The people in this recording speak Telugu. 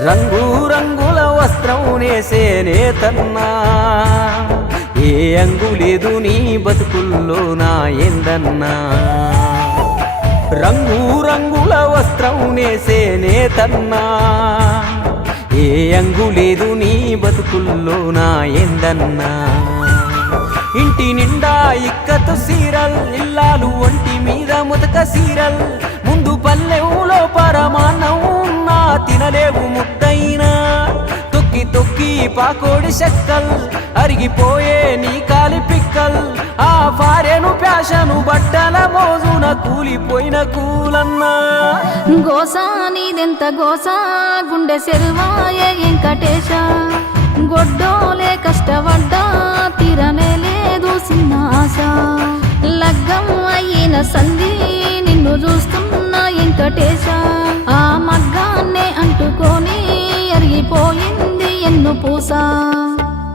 రంగు రంగుల వస్త్రం నేసేనే తన్నా ఏ అంగు లేదు నీ బతుకుల్లో నా ఏందన్నా రంగు రంగుల వస్త్రం నేసేనే తన్నా ఏ అంగు లేదు నీ బతుకుల్లో నా ఏందన్నా ఇంటి నిండా ఇక్కతు సీరల్ ఇల్లాలు ఒంటి మీద ముతక సీరల్ ముందు పల్లెవులో పరమాన్నం ఉన్నా తినలేవు ముద్దైనా తొక్కి తొక్కి పాకోడి చెక్కల్ అరిగిపోయే నీ కాలి పిక్కల్ ఆ ఫారెను ప్యాషను బట్టల మోజున కూలిపోయిన కూలన్నా గోసా నీదెంత గోసా గుండె సెరువాయే వెంకటేశ గొడ్డోలే కష్టపడ్డా తీరనే లేదు చిన్న ఆశ లగ్గం అయిన సంధి నిన్ను చూస్తున్నా వెంకటేశ ఆ మగ్గాన్నే అంటుకొని అరిగిపోయింది ఎన్ను పూస